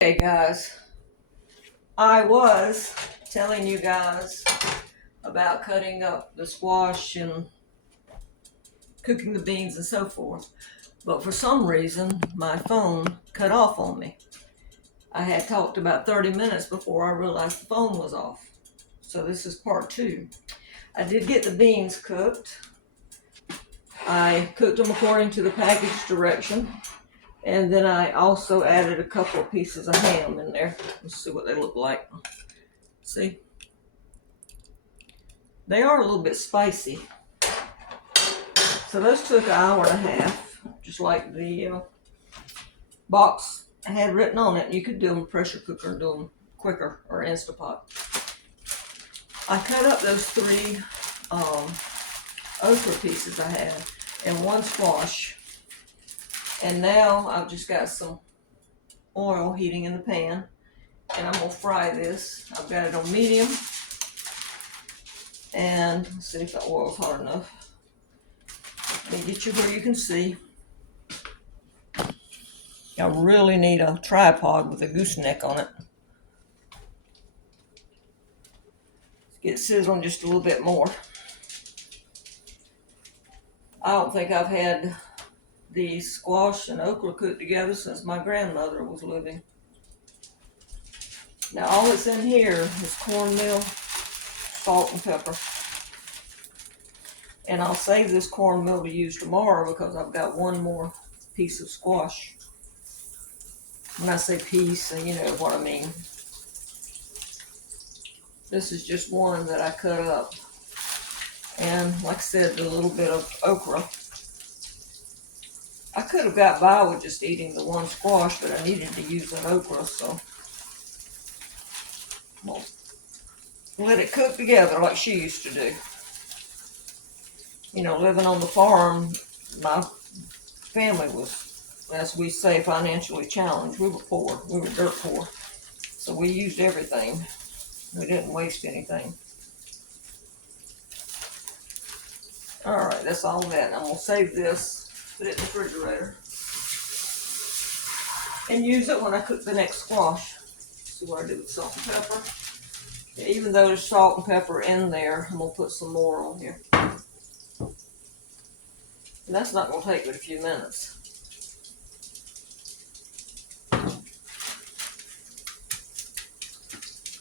Hey guys, I was telling you guys about cutting up the squash and cooking the beans and so forth, but for some reason my phone cut off on me. I had talked about 30 minutes before I realized the phone was off. So this is part two. I did get the beans cooked. I cooked them according to the package direction, and then I also added a couple of pieces of ham in there. Let's see what they look like. See? They are a little bit spicy. So those took an hour and a half, just like the box had written on it. You could do them in pressure cooker and do them quicker or Instapot. I cut up those three okra pieces I had and one squash. And now I've just got some oil heating in the pan, and I'm gonna fry this. I've got it on medium, and let's see if the oil's hot enough. Let me get you where you can see. I really need a tripod with a gooseneck on it. Let's get sizzling just a little bit more. I don't think I've had the squash and okra cooked together since my grandmother was living. Now all that's in here is cornmeal, salt, and pepper. And I'll save this cornmeal to use tomorrow because I've got one more piece of squash. When I say piece, you know what I mean. This is just one that I cut up. And like I said, a little bit of okra. I could have got by with just eating the one squash, but I needed to use that okra, so well, let it cook together like she used to do. You know, living on the farm, my family was, as we say, financially challenged. We were poor. We were dirt poor. So we used everything. We didn't waste anything. Alright, that's all that. I'm going to save this, put it in the refrigerator, and use it when I cook the next squash. See what I do with salt and pepper. Yeah, even though there's salt and pepper in there, I'm going to put some more on here. And that's not going to take but a few minutes.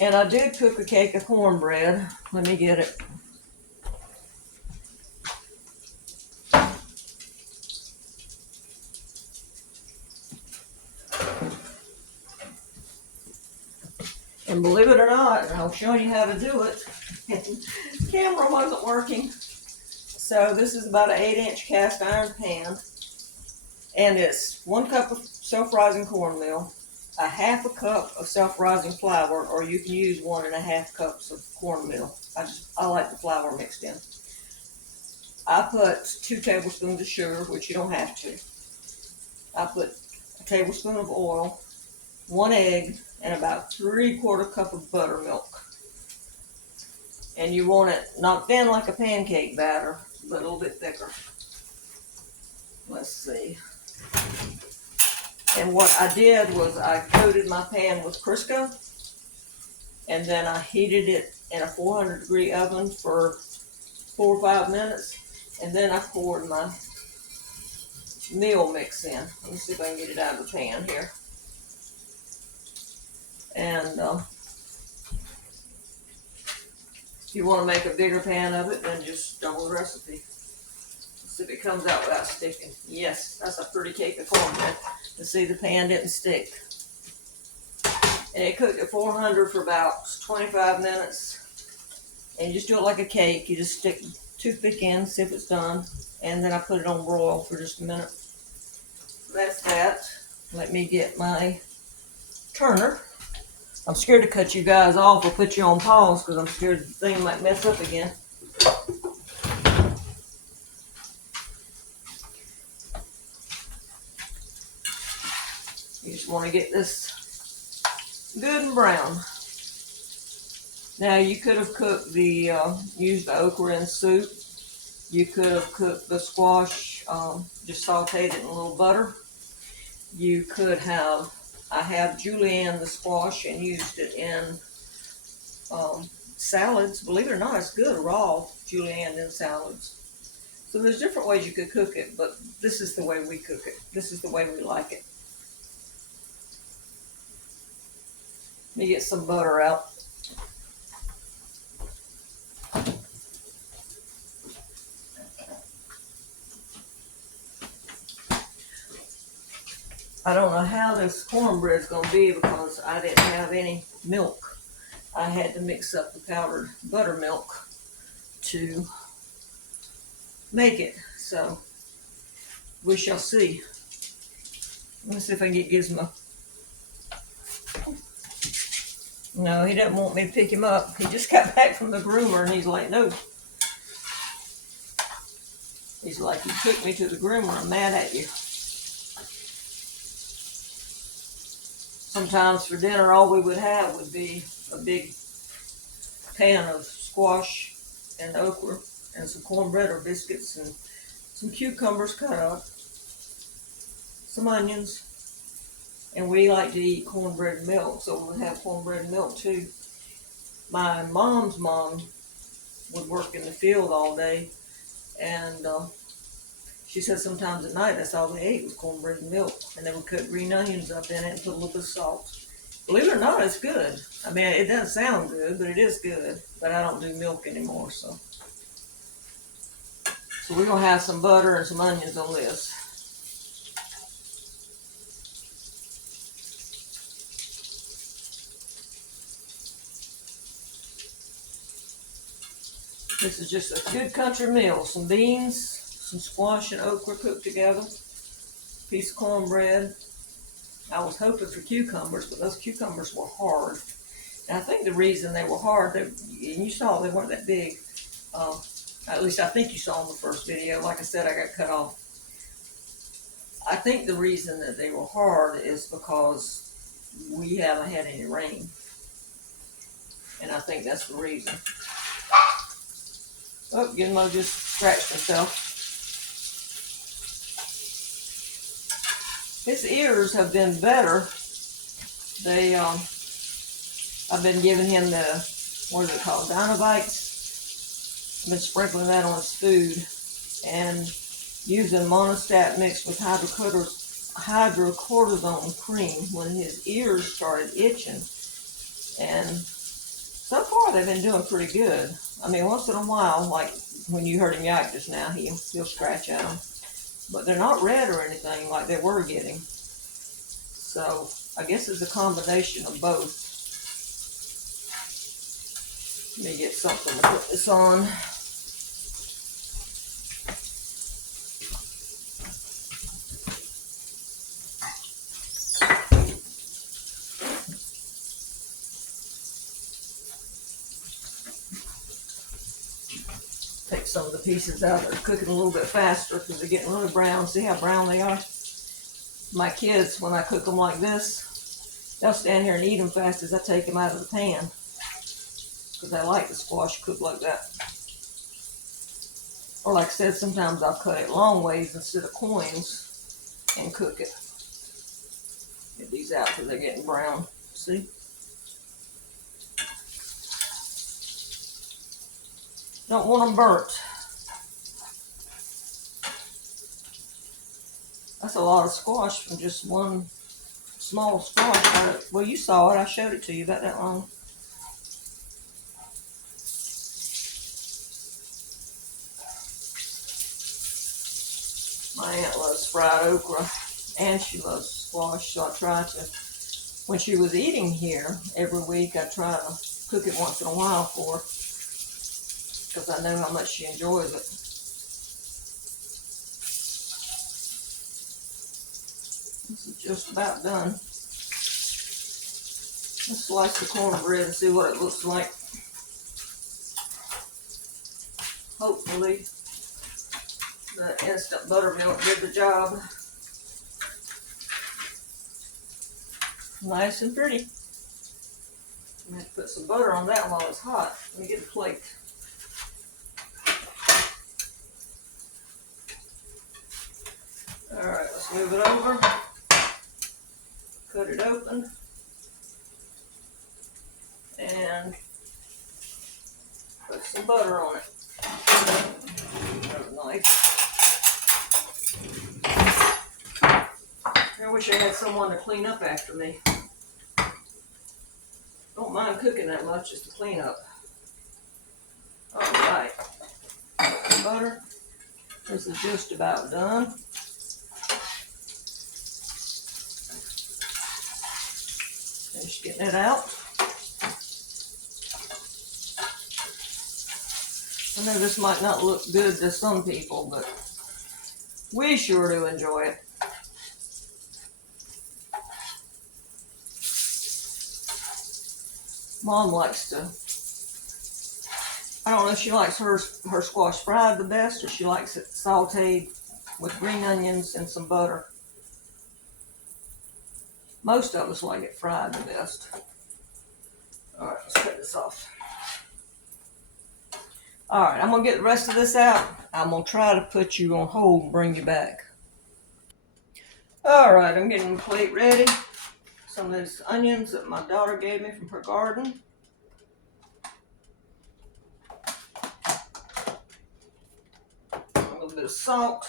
And I did cook a cake of cornbread. Let me get it. And believe it or not, I'll show you how to do it. The camera wasn't working. So this is about an 8-inch cast iron pan. And it's 1 cup of self-rising cornmeal, a half a cup of self-rising flour, or you can use 1.5 cups of cornmeal. I like the flour mixed in. I put 2 tablespoons of sugar, which you don't have to. I put a tablespoon of oil, 1 egg, and about 3/4 cup of buttermilk. And you want it not thin like a pancake batter, but a little bit thicker. Let's see. And what I did was I coated my pan with Crisco, and then I heated it in a 400-degree oven for 4 or 5 minutes, and then I poured my meal mix in. Let me see if I can get it out of the pan here. And if you want to make a bigger pan of it, then just double the recipe. Let's see if it comes out without sticking. Yes, that's a pretty cake of cornbread. And see, the pan didn't stick. And it cooked at 400 for about 25 minutes. And you just do it like a cake. You just stick toothpick in, see if it's done. And then I put it on broil for just a minute. That's that. Let me get my turner. I'm scared to cut you guys off or put you on pause because I'm scared the thing might mess up again. You just want to get this good and brown. Now you could have cooked used the okra in soup. You could have cooked the squash, just sauteed it in a little butter. You could have I have julienne the squash and used it in salads. Believe it or not, it's good raw julienne in salads. So there's different ways you could cook it, but this is the way we cook it. This is the way we like it. Let me get some butter out. I don't know how this cornbread's going to be because I didn't have any milk. I had to mix up the powdered buttermilk to make it. So we shall see. Let me see if I can get Gizmo. No, he doesn't want me to pick him up. He just got back from the groomer and he's like, no. He's like, you took me to the groomer. I'm mad at you. Sometimes for dinner, all we would have would be a big pan of squash and okra and some cornbread or biscuits and some cucumbers cut up, some onions, and we like to eat cornbread milk, so we would have cornbread milk too. My mom's mom would work in the field all day, and she said sometimes at night that's all they ate was cornbread and milk, and they would cut green onions up in it and put a little bit of salt. Believe it or not, it's good. I mean, it doesn't sound good, but it is good. But I don't do milk anymore, so. So we're going to have some butter and some onions on this. This is just a good country meal. Some beans, some squash and okra cooked together, piece of cornbread. I was hoping for cucumbers, but those cucumbers were hard. And I think the reason they were hard, and you saw they weren't that big. At least I think you saw in the first video. Like I said, I got cut off. I think the reason that they were hard is because we haven't had any rain. And I think that's the reason. Oh, Gizmo just scratched himself. His ears have been better. They, I've been giving him the, what is it called, Dinovites. I've been sprinkling that on his food and using monostat mixed with hydrocortisone cream when his ears started itching. And so far they've been doing pretty good. I mean, once in a while, like when you heard him yak just now, he'll scratch at them. But they're not red or anything like they were getting. So I guess it's a combination of both. Let me get something to put this on. Take some of the pieces out. They're cooking a little bit faster because they're getting really brown. See how brown they are? My kids, when I cook them like this, they'll stand here and eat them fast as I take them out of the pan. Because I like the squash cooked like that. Or like I said, sometimes I'll cut it long ways instead of coins and cook it. Get these out because they're getting brown. See? Don't want them burnt. That's a lot of squash from just one small squash. Well, you saw it. I showed it to you about that long. My aunt loves fried okra, and she loves squash, so I try to, when she was eating here every week, I try to cook it once in a while for her, because I know how much she enjoys it. This is just about done. Let's slice the cornbread and see what it looks like. Hopefully, the instant buttermilk did the job. Nice and pretty. I'm going to put some butter on that while it's hot. Let me get a plate. Alright, let's move it over. cut it open and put some butter on it. That was nice. I wish I had someone to clean up after me. Don't mind cooking that much, just to clean up. Alright, butter. This is just about done. Finish getting it out. I know this might not look good to some people, but we sure do enjoy it. Mom likes to, I don't know if she likes her squash fried the best or she likes it sauteed with green onions and some butter. Most of us like it fried the best. Alright, let's cut this off. Alright, I'm going to get the rest of this out. I'm going to try to put you on hold and bring you back. Alright, I'm getting the plate ready. Some of these onions that my daughter gave me from her garden. A little bit of salt.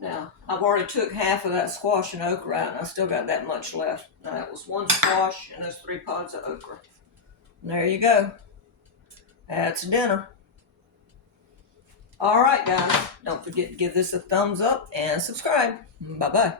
Now, I've already took half of that squash and okra out, and I still got that much left. Now, that was one squash and those 3 pods of okra. And there you go. That's dinner. Alright, guys. Don't forget to give this a thumbs up and subscribe. Bye-bye.